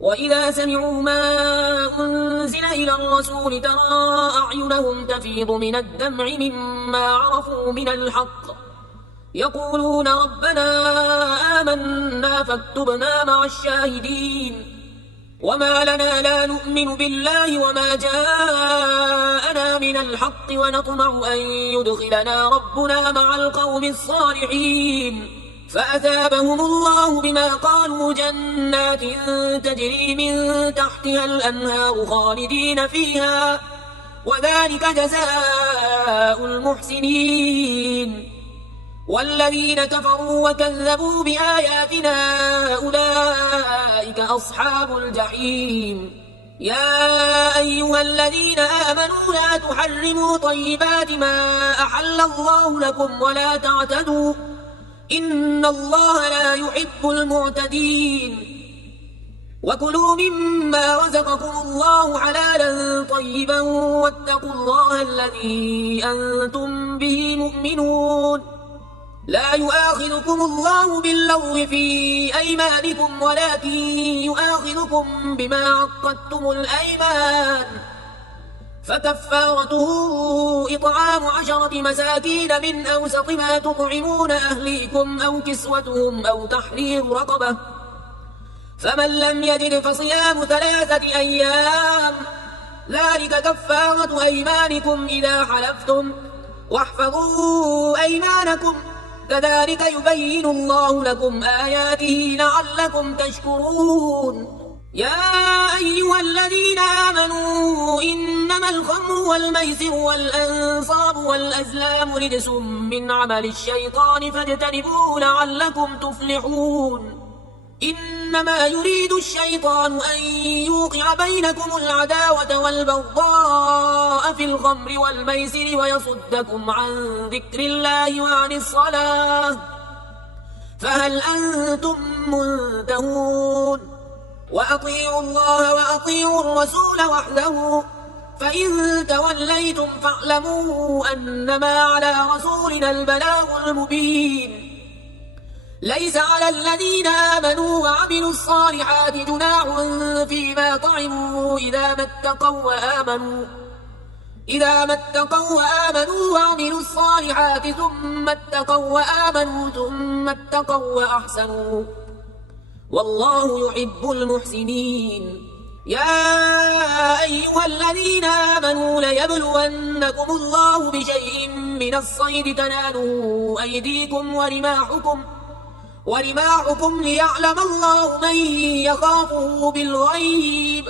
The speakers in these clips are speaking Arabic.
وإذا سمعوا ما أنزل إلى الرسول ترى أعينهم تفيض من الدمع مما عرفوا من الحق يقولون ربنا آمنا فاكتبنا مع الشاهدين. وما لنا لا نؤمن بالله وما جاءنا من الحق ونطمع أن يدخلنا ربنا مع القوم الصالحين فأثابهم الله بما قالوا جنات تجري من تحتها الأنهار خالدين فيها وذلك جزاء المحسنين. والذين كفروا وكذبوا بآياتنا أولئك أصحاب الجحيم. يا أيها الذين آمنوا لا تحرموا طيبات ما أحل الله لكم ولا تعتدوا إن الله لا يحب المعتدين. وكلوا مما رزقكم الله حلالا طيبا واتقوا الله الذي أنتم به مؤمنون. لا يؤاخذكم الله باللغو في أيمانكم ولكن يؤاخذكم بما عقدتم الأيمان فكفارته إطعام 10 مساكين من أوسط ما تطعمون أهليكم أو كسوتهم أو تحرير رقبة فمن لم يجد فصيام 3 أيام ذلك كفارة أيمانكم إذا حلفتم واحفظوا أيمانكم كذلك يبين الله لكم آياته لعلكم تشكرون. يا أيها الذين آمنوا إنما الخمر والميسر والأنصاب والأزلام رجس من عمل الشيطان فاجتنبوه لعلكم تفلحون. إنما يريد الشيطان أن يوقع بينكم العداوة والبغضاء في الخمر والميسر ويصدكم عن ذكر الله وعن الصلاة فهل أنتم منتهون؟ وأطيعوا الله وأطيعوا الرسول واحذروا فإن توليتم فاعلموا أنما على رسولنا البلاغ المبين. ليس على الذين آمنوا وعملوا الصالحات جناح فيما طعموا إذا ما اتقوا وآمنوا وعملوا الصالحات ثم اتقوا وآمنوا ثم اتقوا وأحسنوا والله يحب المحسنين. يا أيها الذين آمنوا ليبلونكم الله بشيء من الصيد تناله أيديكم ورماحكم ليعلم الله من يخافه بالغيب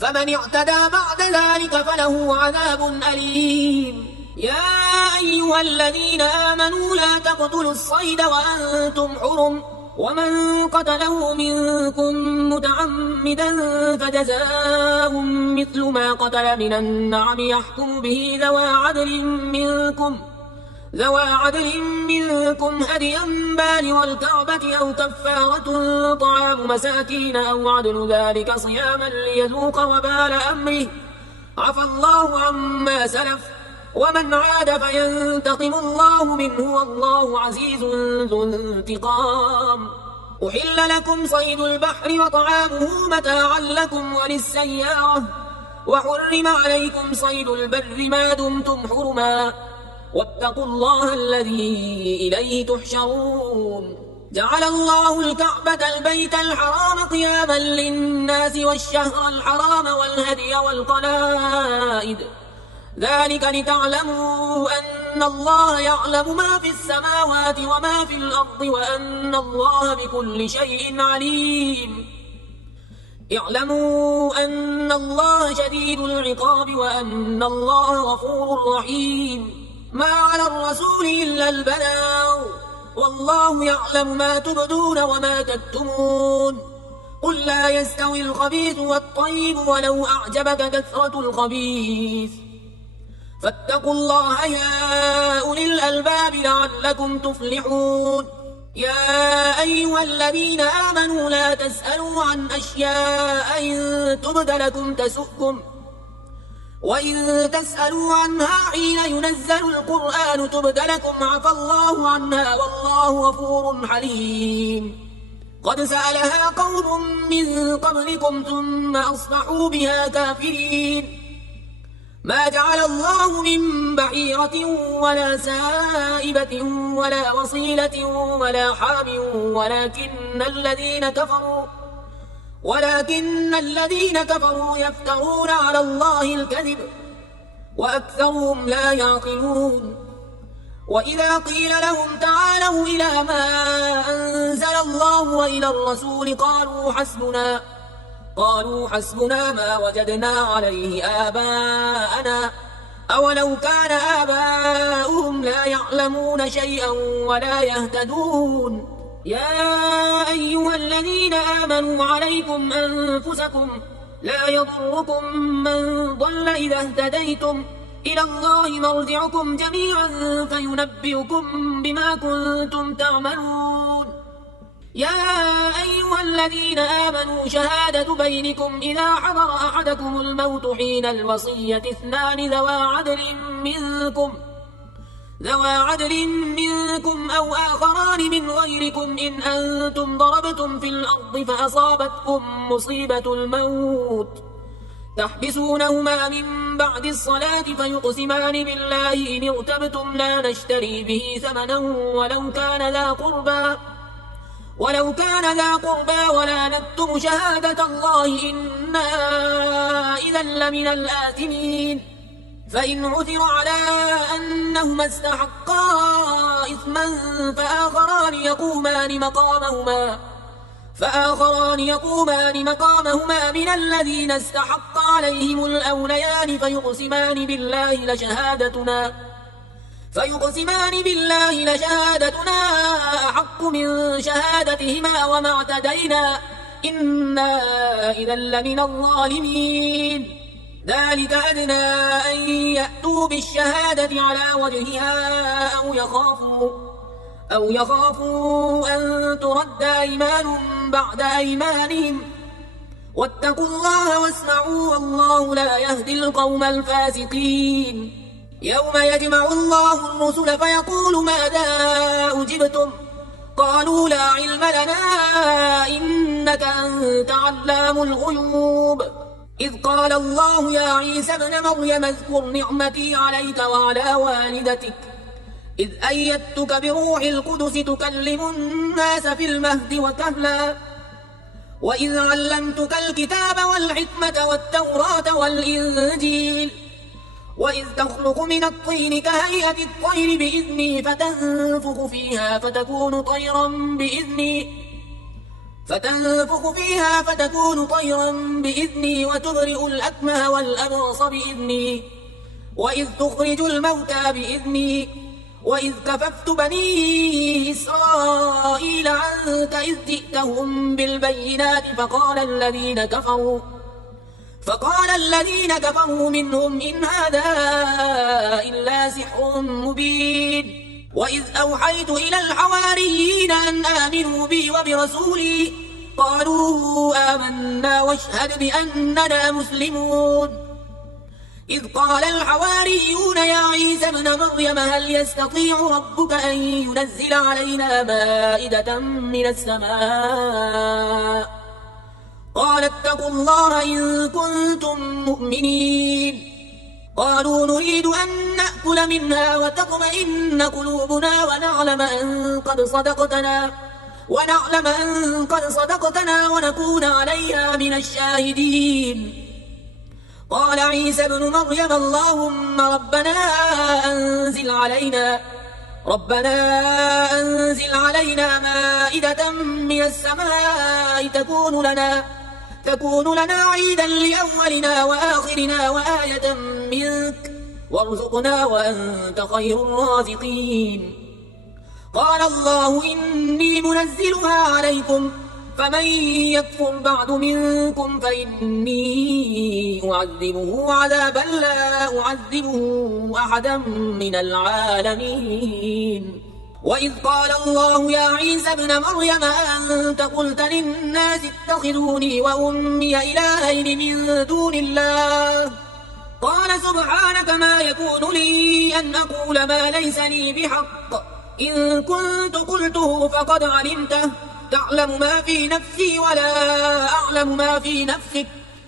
فمن اعتدى بعد ذلك فله عذاب أليم. يا أيها الذين آمنوا لا تقتلوا الصيد وأنتم حرم ومن قتله منكم متعمدا فجزاء مثل ما قتل من النعم يحكم به ذوى عدل منكم هديا بالغ الكعبة أو كفارة طعام مساكين أو عدل ذلك صياما ليذوق وبال أمره عفى الله عما سلف ومن عاد فينتقم الله منه والله عزيز ذو انتقام. أحل لكم صيد البحر وطعامه متاعا لكم وللسيارة وحرم عليكم صيد البر ما دمتم حرما واتقوا الله الذي إليه تحشرون. جعل الله الكعبة البيت الحرام قياما للناس والشهر الحرام والهدي والقلائد ذلك لتعلموا أن الله يعلم ما في السماوات وما في الأرض وأن الله بكل شيء عليم. اعلموا أن الله شديد العقاب وأن الله غفور رحيم. ما على الرسول إلا البلاغ والله يعلم ما تبدون وما تكتمون. قل لا يستوي الخبيث والطيب ولو أعجبك كثرة الخبيث فاتقوا الله يا أولي الألباب لعلكم تفلحون. يا أيها الذين آمنوا لا تسألوا عن أشياء إن تبد لكم تسؤكم وإن تسألوا عنها حين ينزل القرآن تبد لكم عفى الله عنها والله غفور حليم. قد سألها قوم من قبلكم ثم أصبحوا بها كافرين ما جعل الله من بحيرة ولا سائبة ولا وصيلة ولا حام ولكن الذين كفروا يفترون على الله الكذب وأكثرهم لا يعقلون وإذا قيل لهم تعالوا إلى ما أنزل الله وإلى الرسول قالوا حسبنا ما وجدنا عليه آباءنا أولو كان آباؤهم لا يعلمون شيئا ولا يهتدون يا أيها الذين آمنوا عليكم أنفسكم لا يضركم من ضل إذا اهتديتم إلى الله مرجعكم جميعا فينبئكم بما كنتم تعملون يا أيها الذين آمنوا شهادة بينكم إذا حضر أحدكم الموت حين الوصية اثنان ذوى عدل منكم أو آخران من غيركم إن أنتم ضربتم في الأرض فأصابتكم مصيبة الموت تحبسونهما من بعد الصلاة فيقسمان بالله إن ارتبتم لا نشتري به ثمنا ولو كان ذا قربى ولا نكتم شهادة الله إنا إذا لمن الآثمين فإن عثر على أنهما استحقا إثما فآخران يقومان مقامهما من الذين استحق عليهم الأوليان فيقسمان بالله لشهادتنا أحق من شهادتهما وما اعتدينا إنا إذا لمن الظالمين ذلك أدنى أن يأتوا بالشهادة على وجهها أو يخافوا أن ترد أيمان بعد أيمانهم واتقوا الله واسمعوا والله لا يهدي القوم الفاسقين يوم يجمع الله الرسل فيقول ماذا أجبتم قالوا لا علم لنا إنك أنت علام الغيوب إذ قال الله يا عيسى ابن مريم اذكر نعمتي عليك وعلى والدتك إذ أيدتك بروح القدس تكلم الناس في المهد وكهلا وإذ علمتك الكتاب والحكمة والتوراة والإنجيل وإذ تخلق من الطين كهيئة الطير بإذني فتنفخ فيها فتكون طيرا بإذني وتبرئ الأكمه والأبرص بإذني وإذ تخرج الموتى بإذني وإذ كففت بني إسرائيل عنك إذ جئتهم بالبينات فقال الذين كفروا منهم إن هذا إلا سحر مبين وإذ أوحيت إلى الحواريين أن آمنوا بي وبرسولي قالوا آمنا واشهد بأننا مسلمون إذ قال الحواريون يا عيسى ابن مريم هل يستطيع ربك أن ينزل علينا مائدة من السماء قال اتقوا الله إن كنتم مؤمنين قالوا نريد أن نأكل منها وتطمئن قلوبنا ونعلم أن قد صدقتنا ونكون عليها من الشاهدين قال عيسى ابن مريم اللهم ربنا أنزل علينا مائدة من السماء تكون لنا عيدا لأولنا وآخرنا وآية منك وارزقنا وأنت خير الرازقين قال الله إني منزلها عليكم فمن يكفر بعد منكم فإني أعذبه عذابا لا أعذبه أحدا من العالمين وإذ قال الله يا عيسى ابن مريم أنت قلت للناس اتخذوني وأمي إلهين من دون الله قال سبحانك ما يكون لي أن أقول ما ليس لي بحق إن كنت قلته فقد علمته تعلم ما في نفسي ولا أعلم ما في نفسك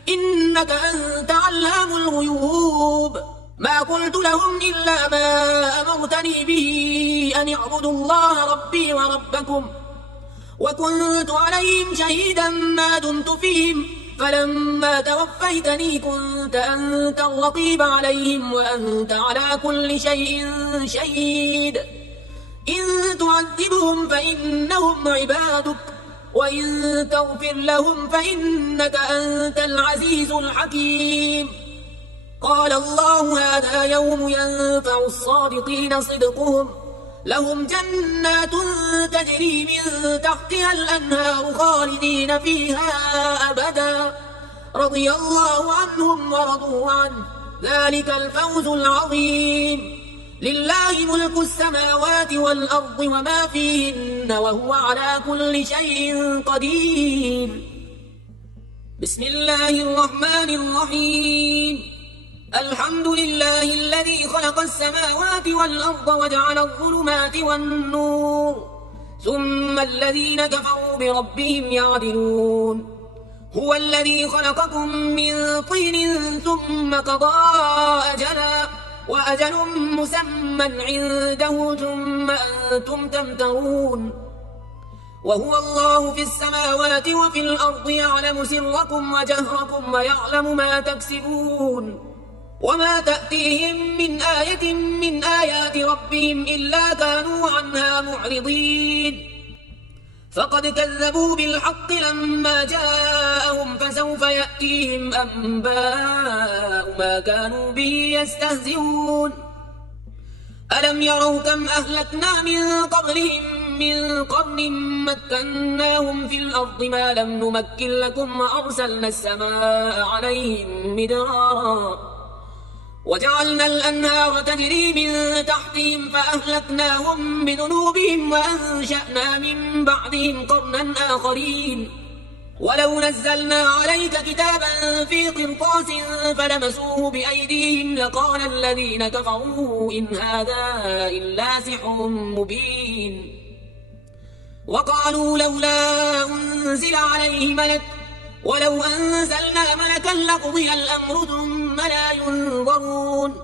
إنك أنت علام الغيوب. ما قلت لهم إلا ما أمرتني به أن اعبدوا الله ربي وربكم وكنت عليهم شهيدا ما دمت فيهم فلما توفيتني كنت أنت الرقيب عليهم وأنت على كل شيء شهيد. إن تعذبهم فإنهم عبادك وإن تغفر لهم فإنك أنت العزيز الحكيم. قال الله هذا يوم ينفع الصادقين صدقهم لهم جنات تجري من تحتها الأنهار خالدين فيها أبدا رضي الله عنهم ورضوا عنه ذلك الفوز العظيم. لله ملك السماوات والأرض وما فيهن وهو على كل شيء قدير. بسم الله الرحمن الرحيم. الحمد لله الذي خلق السماوات والأرض وجعل الظلمات والنور ثم الذين كفروا بربهم يعدلون. هو الذي خلقكم من طين ثم قضى أجلا وأجل مسمى عنده ثم أنتم تمترون. وهو الله في السماوات وفي الأرض يعلم سركم وجهركم ويعلم ما تكسبون. وما تأتيهم من آية من آيات ربهم إلا كانوا عنها معرضين. فقد كذبوا بالحق لما جاءهم فسوف يأتيهم أنباء ما كانوا به يستهزئون. ألم يروا كم أهلكنا من قبلهم من قرن مكناهم في الأرض ما لم نمكن لكم وأرسلنا السماء عليهم مدرارا وجعلنا الأنهار تجري من تحتهم فأهلكناهم بذنوبهم وأنشأنا من بعدهم قرنا آخرين. ولو نزلنا عليك كتابا في قرطاس فلمسوه بأيديهم لقال الذين كفروا إن هذا إلا سحر مبين. وقالوا لولا أنزل عليه ملك ولو أنزلنا ملكا لقضي الأمر ثم لا ينظرون.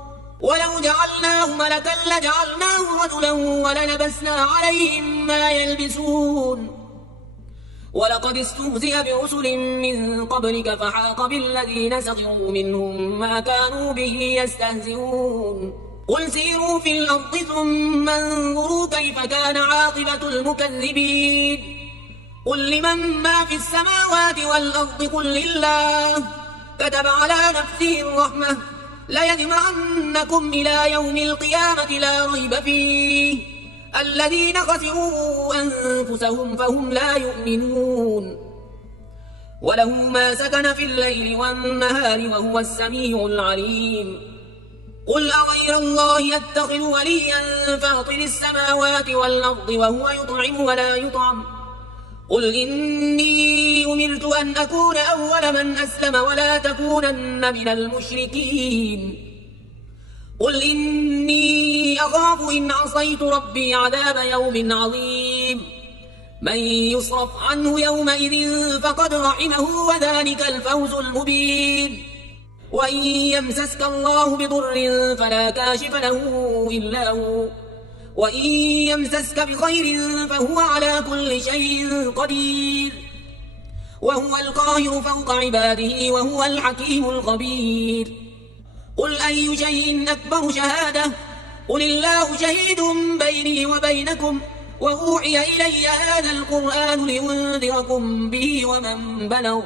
ولو جعلناه ملكا لجعلناه رجلا وللبسنا عليهم ما يلبسون. ولقد استهزئ برسل من قبلك فحاق بالذين سخروا منهم ما كانوا به يستهزئون. قل سيروا في الأرض ثم انظروا كيف كان عاقبة المكذبين. قل لمن ما في السماوات والأرض قل لله كتب على نفسه الرحمة ليجمعنكم إلى يوم القيامة لا ريب فيه الذين خسروا أنفسهم فهم لا يؤمنون. وله ما سكن في الليل والنهار وهو السميع العليم. قل أغير الله يتخذ وليا فاطر السماوات والأرض وهو يطعم ولا يطعم. قل إني أمرت أن أكون أول من أسلم ولا تكونن من المشركين. قل إني أخاف إن عصيت ربي عذاب يوم عظيم. من يصرف عنه يومئذ فقد رحمه وذلك الفوز المبين. وإن يمسسك الله بضر فلا كاشف له إلا هو وإن يمسسك بخير فهو على كل شيء قدير. وهو القاهر فوق عباده وهو الحكيم الخبير. قل أي شيء أكبر شهادة قل الله شهيد بيني وبينكم وأوحي إلي هذا القرآن لأنذركم به ومن بلغ.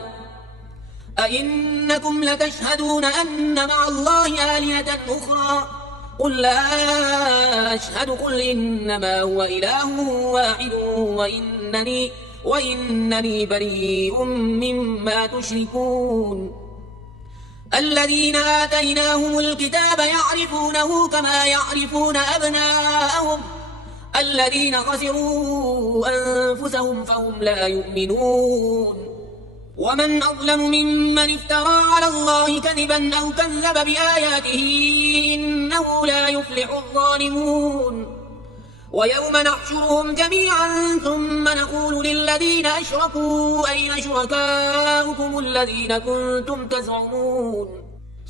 أئنكم لتشهدون أن مع الله آلهة أخرى قل لا أشهد قل إنما هو إله واحد وإنني بريء مما تشركون. الذين آتيناهم الكتاب يعرفونه كما يعرفون أبناءهم الذين خسروا أنفسهم فهم لا يؤمنون. ومن أظلم ممن افترى على الله كذبا أو كذب بآياته إنه لا يفلح الظالمون. ويوم نحشرهم جميعا ثم نقول للذين أشركوا أين شركاؤكم الذين كنتم تزعمون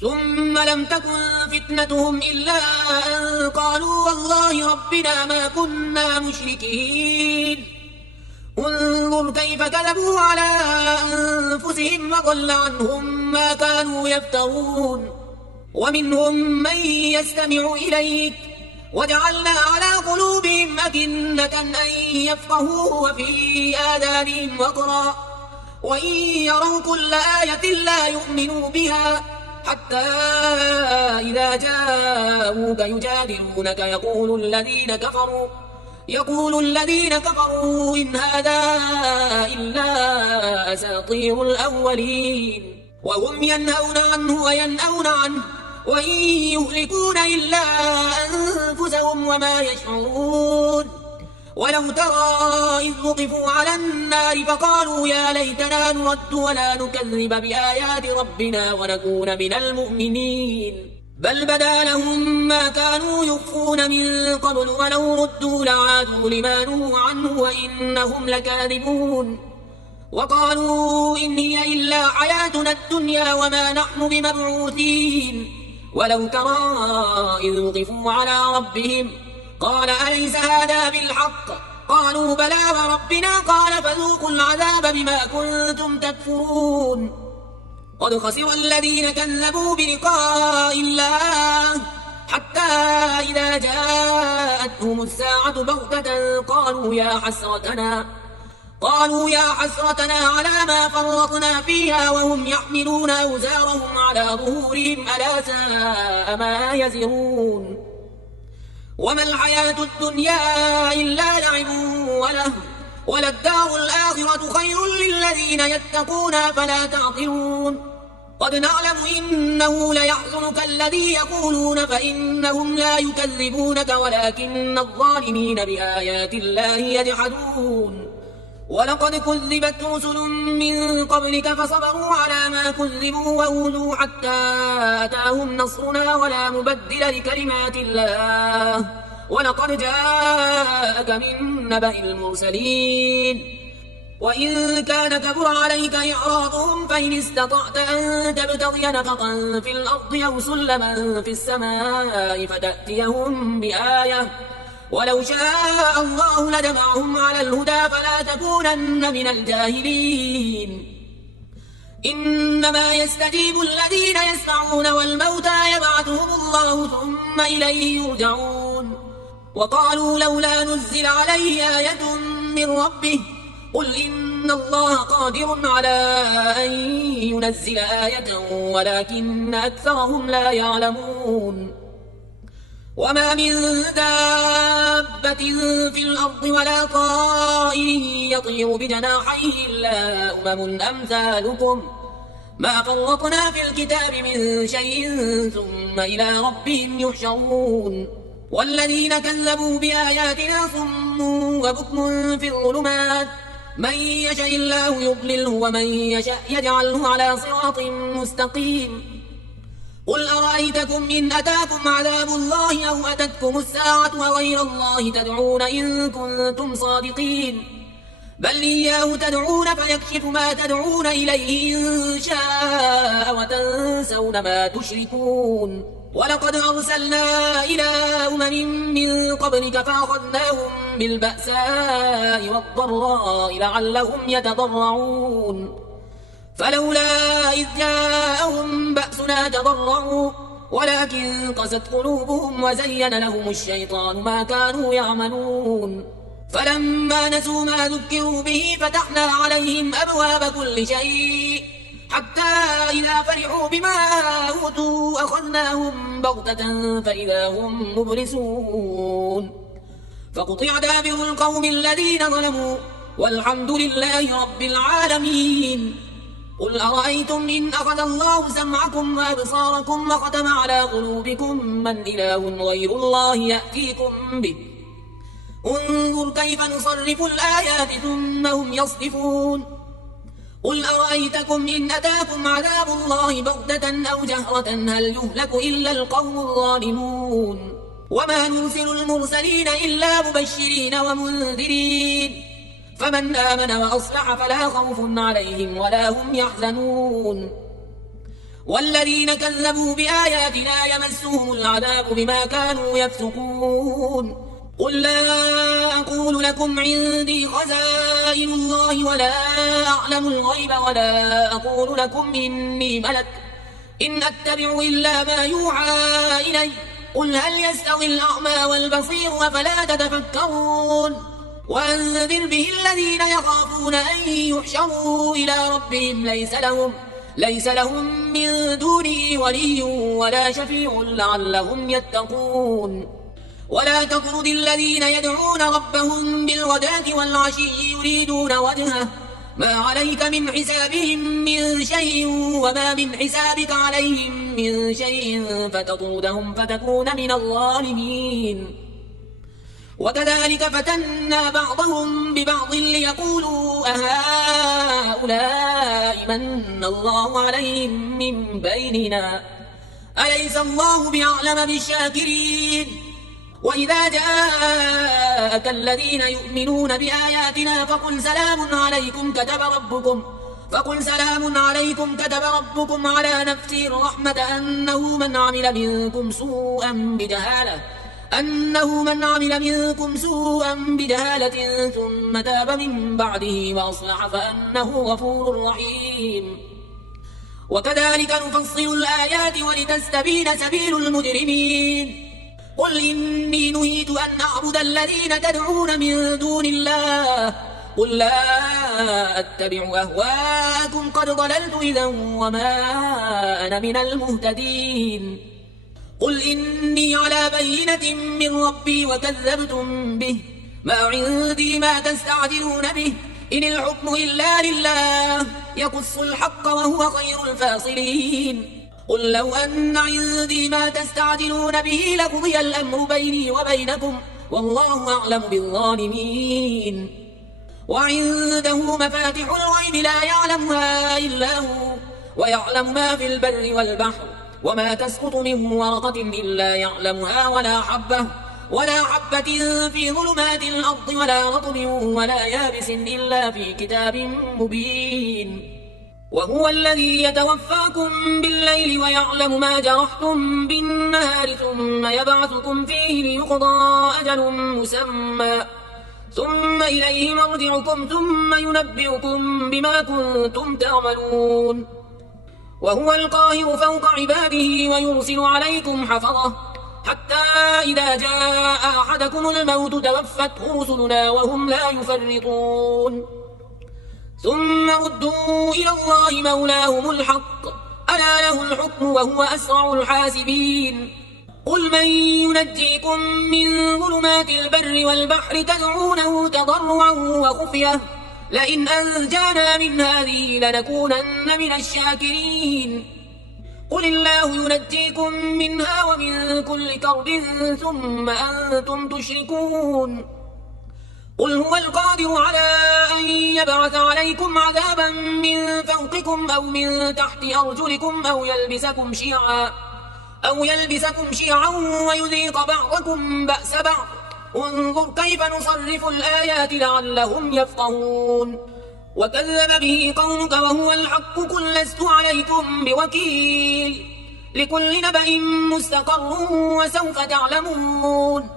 ثم لم تكن فتنتهم إلا أن قالوا والله ربنا ما كنا مشركين انظر كيف كذبوا على أنفسهم وضل عنهم ما كانوا يفترون ومنهم من يستمع إليك وجعلنا على قلوبهم أكنة أن يفقهوه وفي آذانهم وقرا وإن يروا كل آية لا يؤمنوا بها حتى إذا جاءوك يجادلونك يقول الذين كفروا إن هذا إلا أساطير الأولين وهم ينهون عنه وينأون عنه وإن يهلكون إلا أنفسهم وما يشعرون ولو ترى إذ وقفوا على النار فقالوا يا ليتنا نرد ولا نكذب بآيات ربنا ونكون من المؤمنين بل بدا لهم ما كانوا يخفون من قبل ولو ردوا لعادوا لما نهوا عنه وإنهم لكاذبون وقالوا إن هي إلا حياتنا الدنيا وما نحن بمبعوثين ولو ترى إذ وقفوا على ربهم قال أليس هذا بالحق قالوا بلى وربنا قال فذوقوا العذاب بما كنتم تكفرون قد خسر الذين كذبوا بلقاء الله حتى إذا جاءتهم الساعة بغتة قالوا يا حسرتنا على ما فرطنا فيها وهم يحملون أوزارهم على ظهورهم ألا ساء ما يزرون وما الحياة الدنيا إلا لعب وله وللدار الآخرة خير للذين يتقون فلا تعقلون قد نعلم إنه ليحزنك الذي يقولون فإنهم لا يكذبونك ولكن الظالمين بآيات الله يجحدون ولقد كذبت رسل من قبلك فصبروا على ما كذبوا وأوذوا حتى أتاهم نصرنا ولا مبدل لكلمات الله ولقد جاءك من نبأ المرسلين وإن كان كبر عليك إعراضهم فإن استطعت أن تبتغي نفقا في الأرض أو سلما في السماء فتأتيهم بآية ولو شاء الله لجمعهم على الهدى فلا تكونن من الجاهلين إنما يستجيب الذين يسمعون والموتى يبعثهم الله ثم إليه يرجعون وقالوا لولا نزل عليه آية من ربه قل إن الله قادر على أن ينزل آية ولكن أكثرهم لا يعلمون وما من دابة في الأرض ولا طائر يطير بجناحيه إلا أمم أمثالكم ما فرطنا في الكتاب من شيء ثم إلى ربهم يحشرون والذين كذبوا بآياتنا صم وبكم في الظلمات من يشاء الله يضلله ومن يشاء يجعله على صراط مستقيم قل أرأيتكم إن أتاكم عذاب الله أو أتتكم الساعة وغير الله تدعون إن كنتم صادقين بل إياه تدعون فيكشف ما تدعون إليه إن شاء وتنسون ما تشركون ولقد أرسلنا إلى أمم من قبلك فأخذناهم بالبأساء والضراء لعلهم يتضرعون فلولا إذ جاءهم بأسنا تضرعوا ولكن قست قلوبهم وزين لهم الشيطان ما كانوا يعملون فلما نسوا ما ذكروا به فتحنا عليهم أبواب كل شيء حتى إذا فرحوا بما أوتوا أخذناهم بغتة فإذا هم مبلسون فقطع دابر القوم الذين ظلموا والحمد لله رب العالمين قل أرأيتم إن أخذ الله سمعكم وأبصاركم وختم على قلوبكم من إله غير الله يأتيكم به انظر كيف نصرف الآيات ثم هم يصدفون قل أرأيتكم إن أتاكم عذاب الله بغتة أو جهرة هل يهلك إلا القوم الظالمون وما نرسل المرسلين إلا مبشرين ومنذرين فمن آمن وأصلح فلا خوف عليهم ولا هم يحزنون والذين كذبوا بآياتنا يمسهم العذاب بما كانوا يفسقون قل لا أقول لكم عندي خزائن الله ولا أعلم الغيب ولا أقول لكم إني ملك إن أتبع إلا ما يوحى إلي قل هل يستوي الأعمى والبصير أفلا تتفكرون وأنذر به الذين يخافون أن يحشروا إلى ربهم ليس لهم من دونه ولي ولا شفيع لعلهم يتقون ولا تطرد الذين يدعون ربهم بالغداة والعشي يريدون وجهه ما عليك من حسابهم من شيء وما من حسابك عليهم من شيء فتطردهم فتكون من الظالمين وكذلك فتنا بعضهم ببعض ليقولوا أهؤلاء من الله عليهم من بيننا أليس الله بأعلم بالشاكرين وإذا جاءك الذين يؤمنون بآياتنا فقل سلام عليكم كتب ربكم على نفسه الرحمة أنه من عمل منكم سوءا بجهالة ثم تاب من بعده وأصلح فأنه غفور رحيم وكذلك نفصل الآيات ولتستبين سبيل المجرمين قل إني نهيت أن أعبد الذين تدعون من دون الله قل لا أتبع أهواءكم قد ضللت إذا وما أنا من المهتدين قل إني على بينة من ربي وكذبتم به ما عندي ما تستعجلون به إن الحكم إلا لله يقص الحق وهو خير الفاصلين قل لو أن عندي ما تستعجلون به لقضي الأمر بيني وبينكم والله أعلم بالظالمين وعنده مفاتح الغيب لا يعلمها إلا هو ويعلم ما في البر والبحر وما تسقط من ورقة إلا يعلمها ولا حبة في ظلمات الأرض ولا رطب ولا يابس إلا في كتاب مبين وهو الذي يتوفاكم بالليل ويعلم ما جرحتم بالنهار ثم يبعثكم فيه ليقضى أجل مسمى ثم إليه مرجعكم ثم ينبئكم بما كنتم تعملون وهو القاهر فوق عباده ويرسل عليكم حفظه حتى إذا جاء أحدكم الموت توفته رسلنا وهم لا يفرطون ثم ردوا إلى الله مولاهم الحق ألا له الحكم وهو أسرع الحاسبين قل من ينجيكم من ظلمات البر والبحر تدعونه تضرعا وخفية لئن أنجانا من هذه لنكونن من الشاكرين قل الله ينجيكم منها ومن كل كرب ثم أنتم تشركون قل هو القادر على أن يبعث عليكم عذابا من فوقكم أو من تحت أرجلكم أو يلبسكم شيعا ويذيق بعضكم بأس بعض انظر كيف نصرف الآيات لعلهم يفقهون وكذب به قومك وهو الحق قل لست عليكم بوكيل لكل نبأ مستقر وسوف تعلمون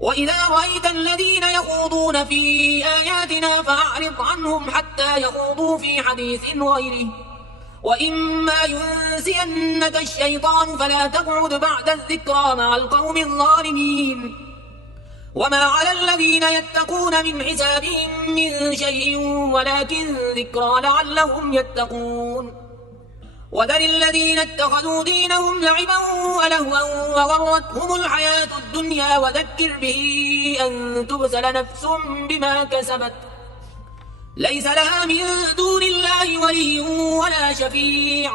وإذا رأيت الذين يخوضون في آياتنا فأعرض عنهم حتى يخوضوا في حديث غيره وإما ينسينك الشيطان فلا تقعد بعد الذكرى مع القوم الظالمين وما على الذين يتقون من حسابهم من شيء ولكن ذكرى لعلهم يتقون وذر الذين اتخذوا دينهم لعبا ولهوا وغرتهم الحياة الدنيا وذكر به أن تبسل نفس بما كسبت ليس لها من دون الله ولي ولا شفيع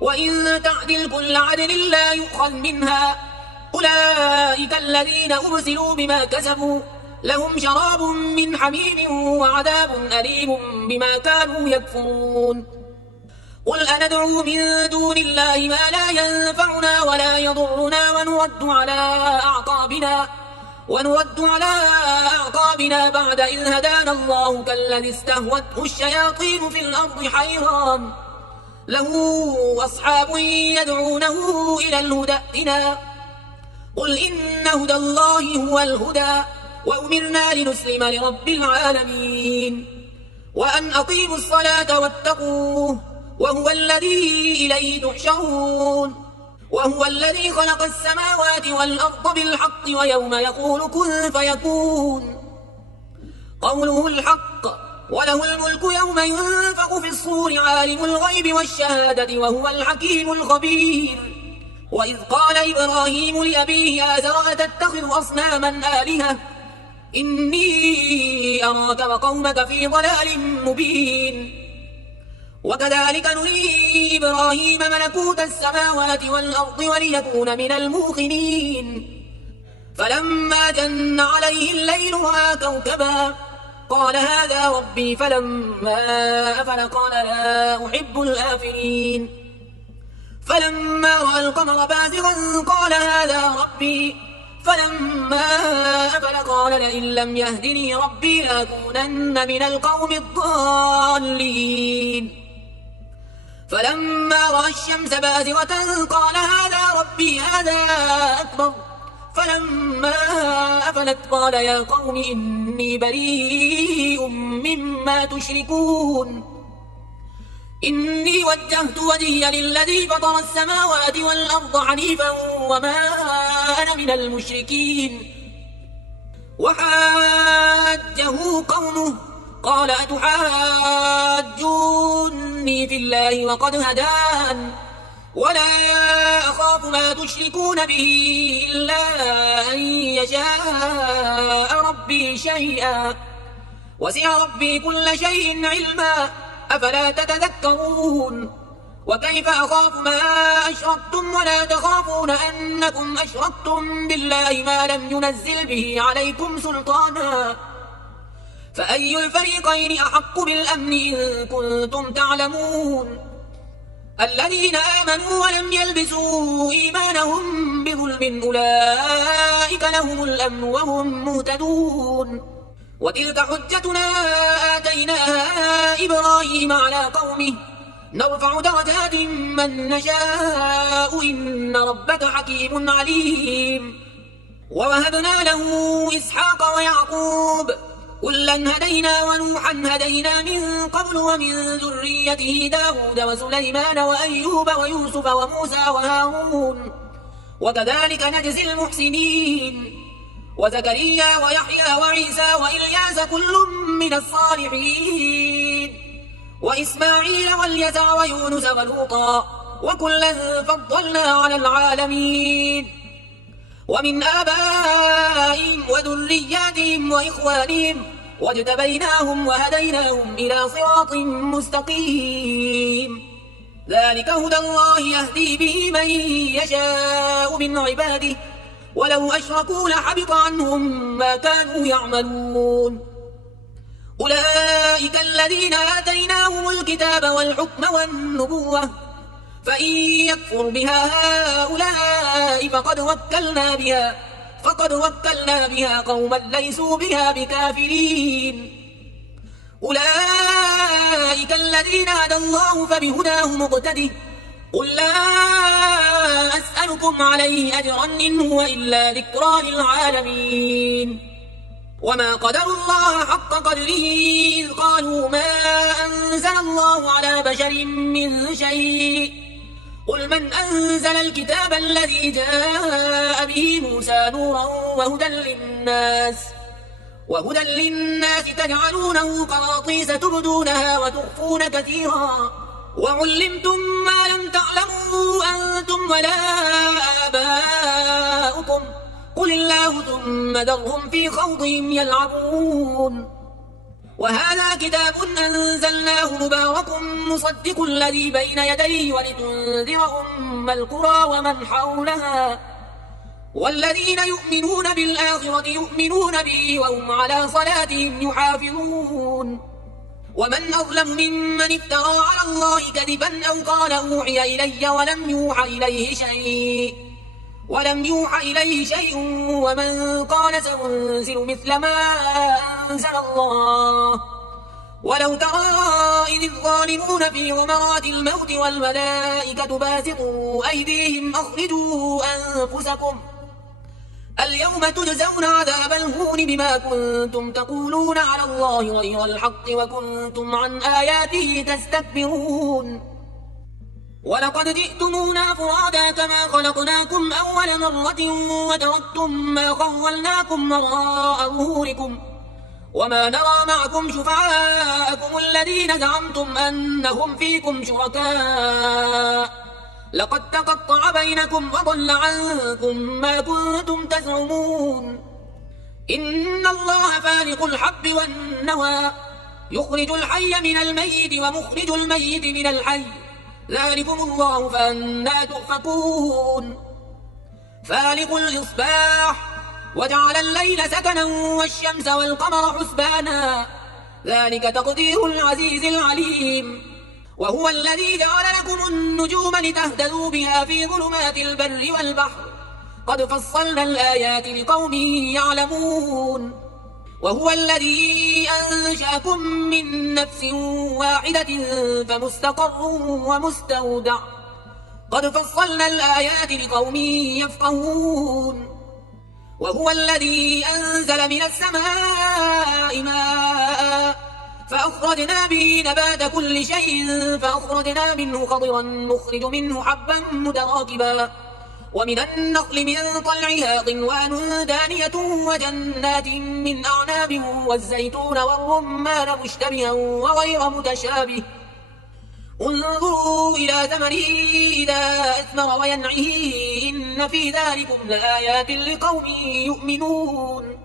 وإن تعدل كل عدل لا يؤخذ منها أولئك الذين أبسلوا بما كسبوا لهم شراب من حميم وعذاب أليم بما كانوا يكفرون قل أندعو من دون الله ما لا ينفعنا ولا يضرنا ونرد على أعقابنا بعد إذ هدانا الله كالذي استهوته الشياطين في الأرض حيران له أصحاب يدعونه إلى الهدى ائتنا قل إن هدى الله هو الهدى وأمرنا لنسلم لرب العالمين وأن أقيموا الصلاة واتقوه وهو الذي إليه تحشرون وهو الذي خلق السماوات والأرض بالحق ويوم يقول كن فيكون قوله الحق وله الملك يوم ينفخ في الصور عالم الغيب والشهادة وهو الحكيم الخبير وإذ قال إبراهيم لأبيه آزر أتتخذ أصناما آلهة إني أراك وقومك في ضلال مبين وكذلك نري إبراهيم ملكوت السماوات والأرض وليكون من الموقنين فلما جن عليه الليل رأى كوكبا قال هذا ربي فلما أفل قال لا أحب الآفلين فلما رأى القمر بازغا قال هذا ربي فلما أفل قال لئن لم يهدني ربي لأكونن من القوم الضالين فلما رأى الشمس بازغة قال هذا ربي هذا أكبر فلما أفلت قال يا قوم إني بريء مما تشركون إني وجهت وجهي للذي فطر السماوات والأرض حنيفا وما أنا من المشركين وحاجه قومه قال أتحاجوني في الله وقد هدان ولا أخاف ما تشركون به إلا أن يشاء ربي شيئا وسع ربي كل شيء علما أفلا تتذكرون وكيف أخاف ما أشركتم ولا تخافون أنكم أشركتم بالله ما لم ينزل به عليكم سلطانا فأي الفريقين أحق بالأمن إن كنتم تعلمون الذين آمنوا ولم يلبسوا إيمانهم بظلم أولئك لهم الأمن وهم مهتدون وتلك حجتنا آتيناها إبراهيم على قومه نرفع درجات من نشاء إن ربك حكيم عليم ووهبنا له إسحاق ويعقوب كلا هدينا ونوحا هدينا من قبل ومن ذريته داود وسليمان وأيوب ويوسف وموسى وهارون وكذلك نجزي المحسنين وزكريا ويحيى وعيسى وإلياس كل من الصالحين وإسماعيل واليسع ويونس ولوطا وكلا فضلنا على العالمين ومن آبائهم وذرياتهم وإخوانهم واجتبيناهم وهديناهم إلى صراط مستقيم ذلك هدى الله يهدي به من يشاء من عباده ولو أشركوا لحبط عنهم ما كانوا يعملون أولئك الذين آتيناهم الكتاب والحكم والنبوة فإن يكفر بها هؤلاء فقد وكلنا بها قوما ليسوا بها بكافرين أولئك الذين هدى الله فبهداه مقتده قل لا أسألكم عليه أجرا إن هو إلا ذكرى للعالمين وما قدر الله حق قدره إذ قالوا ما أنزل الله على بشر من شيء قل من أنزل الكتاب الذي جاء به موسى نورا وهدى للناس تجعلونه قراطيس تبدونها وتخفون كثيرا وعلمتم ما لم تعلموا أنتم ولا آباؤكم قل الله ثم ذرهم في خوضهم يلعبون وهذا كتاب أنزلناه مبارك مصدق الذي بين يديه ولتنذر أم القرى ومن حولها والذين يؤمنون بالآخرة يؤمنون به وهم على صلاتهم يحافظون ومن أظلم ممن افترى على الله كذبا أو قال أوحي إلي ولم يوحى إليه شيء ومن قال سأنزل مثل ما أنزل الله. ولو ترى إذ الظالمون في غمرات الموت والملائكة باسطوا أيديهم أخرجوا أنفسكم اليوم تجزون عذاب الهون بما كنتم تقولون على الله غير الحق وكنتم عن آياته تستكبرون. ولقد جئتمونا فرادا كما خلقناكم أول مرة وتركتم ما خولناكم وراء ظهوركم وما نرى معكم شفعاءكم الذين زعمتم أنهم فيكم شركاء لقد تقطع بينكم وضل عنكم ما كنتم تزعمون. إن الله فالق الحب والنوى يخرج الحي من الميت ومخرج الميت من الحي ذلكم الله فأنى تؤفكون. فالق الإصباح وجعل الليل سكنا والشمس والقمر حسبانا ذلك تقدير العزيز العليم. وهو الذي جعل لكم النجوم لتهتدوا بها في ظلمات البر والبحر قد فصلنا الآيات لقوم يعلمون. وهو الذي أنشأكم من نفس واحدة فمستقر ومستودع قد فصلنا الآيات لقوم يفقهون. وهو الذي أنزل من السماء ماء فأخرجنا به نبات كل شيء فأخرجنا منه خضرا نخرج منه حبا متراكبا ومن النخل من طلعها قنوان دانية وجنات من أعناب والزيتون والرمان مشتبها وغير متشابه انظروا إلى ثمره إذا أثمر وينعه إن في ذلكم لآيات لقوم يؤمنون.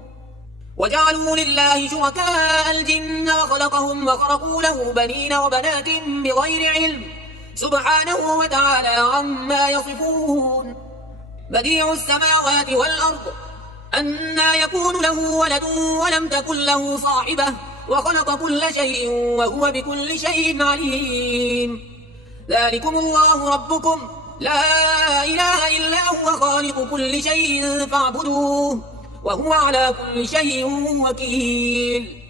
وجعلوا لله شركاء الجن وخلقهم وخرقوا له بنين وبنات بغير علم سبحانه وتعالى عما يصفون. بديع السماوات والأرض أنى يكون له ولد ولم تكن له صاحبة وخلق كل شيء وهو بكل شيء عليم. ذلكم الله ربكم لا إله إلا هو خالق كل شيء فاعبدوه وهو على كل شيء وكيل.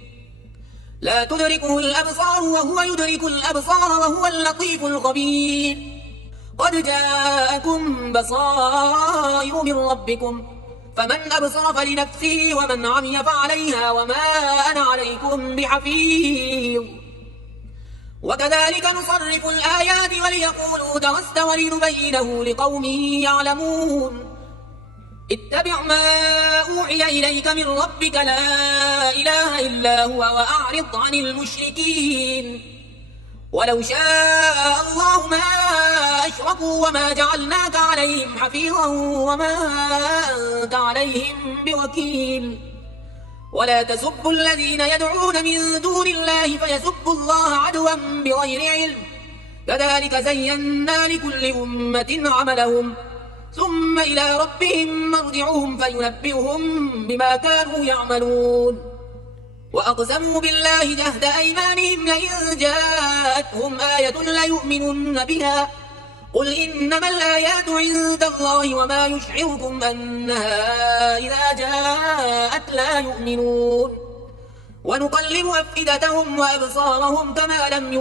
لا تدركه الأبصار وهو يدرك الأبصار وهو اللطيف الخبير. قد جاءكم بصائر من ربكم فمن أبصر فلنفسه ومن عمي فعليها وما أنا عليكم بحفيظ. وكذلك نصرف الآيات وليقولوا درست ولنبينه لقوم يعلمون. اتبع ما أوحي إليك من ربك لا إله إلا هو وأعرض عن المشركين. ولو شاء الله ما أشركوا وما جعلناك عليهم حفيظا وما أنت عليهم بوكيل. ولا تسبوا الذين يدعون من دون الله فيسبوا الله عدوا بغير علم كذلك زينا لكل أمة عملهم ثم إلى ربهم مرجعهم فينبئهم بما كانوا يعملون. وأقسموا بالله جهد أيمانهم لئن جاءتهم آية ليؤمنن بها قل إنما الآيات عند الله وما يشعركم أنها إذا جاءت لا يؤمنون. ونقلب أفئدتهم وأبصارهم كما لم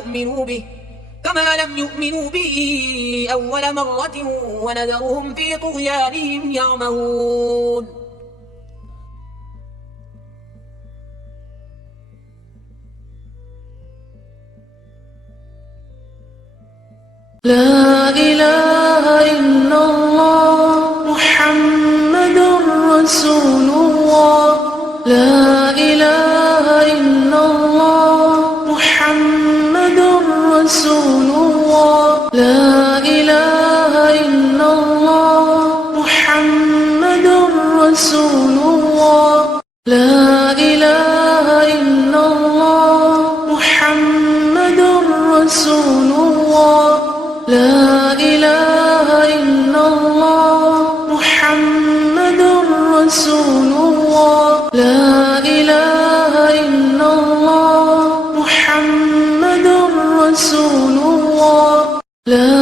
يؤمنوا به أول مرة ونذرهم في طغيانهم يعمهون. لا إله إلا الله محمد رسول الله. لا إله إلا الله محمد رسول الله. لا إله إلا الله محمد رسول الله. لا